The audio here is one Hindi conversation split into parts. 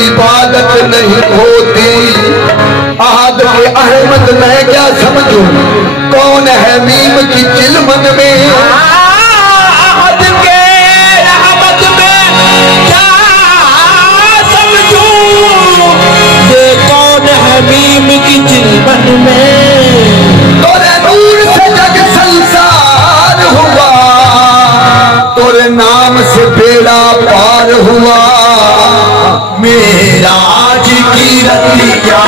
इबादत नहीं होती। आहद के अहमद मैं क्या समझूं, कौन है मीम की चिलमन में। आहद के अहमद में क्या समझूं, ये कौन है मीम की चिलमन में। तोरे नूर से जग संसार हुआ, तोरे नाम से बेड़ा पार हुआ। मेरा आज की रतिया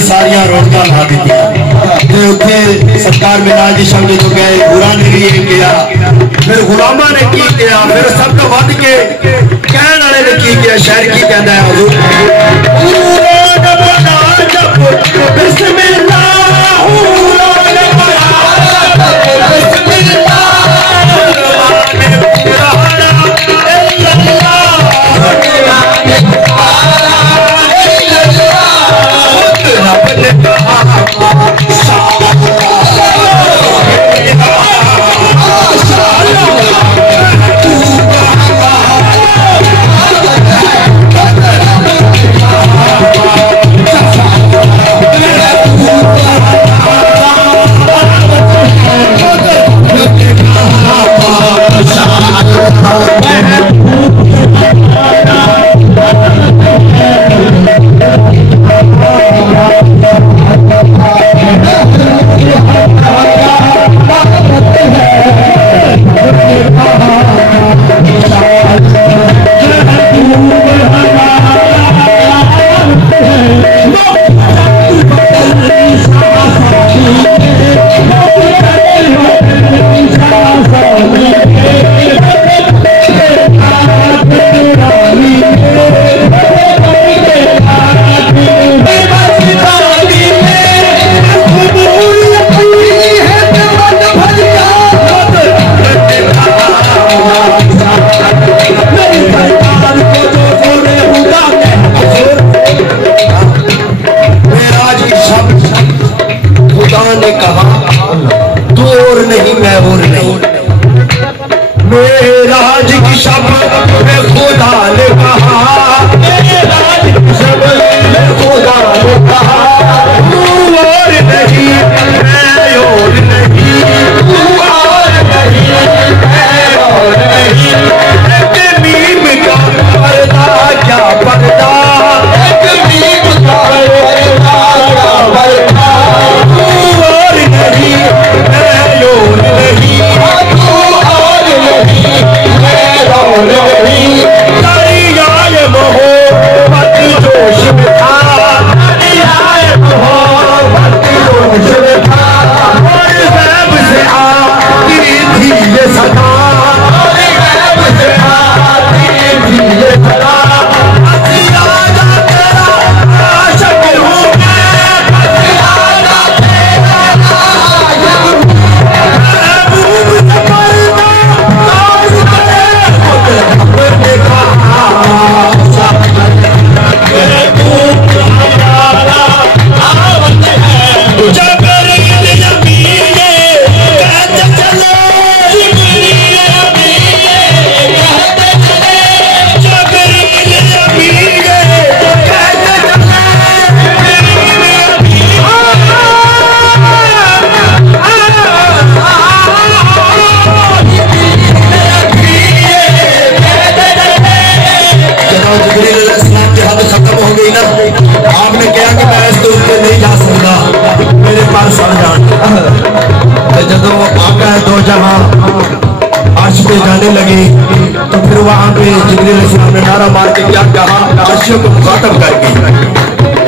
सारिया रोकता ला दी सरकार मिलाल जी शब्द तो गए गुरा ने भी किया, फिर गुलामा ने की किया, फिर सब तो वध के कहने वाले ने की किया। शायर की कहता है हुजूर जाने लगे तो फिर वहां पे जिब्रील अलैहिस्सलाम ने नारा मार के क्या कहा, अर्श को मुखातब करके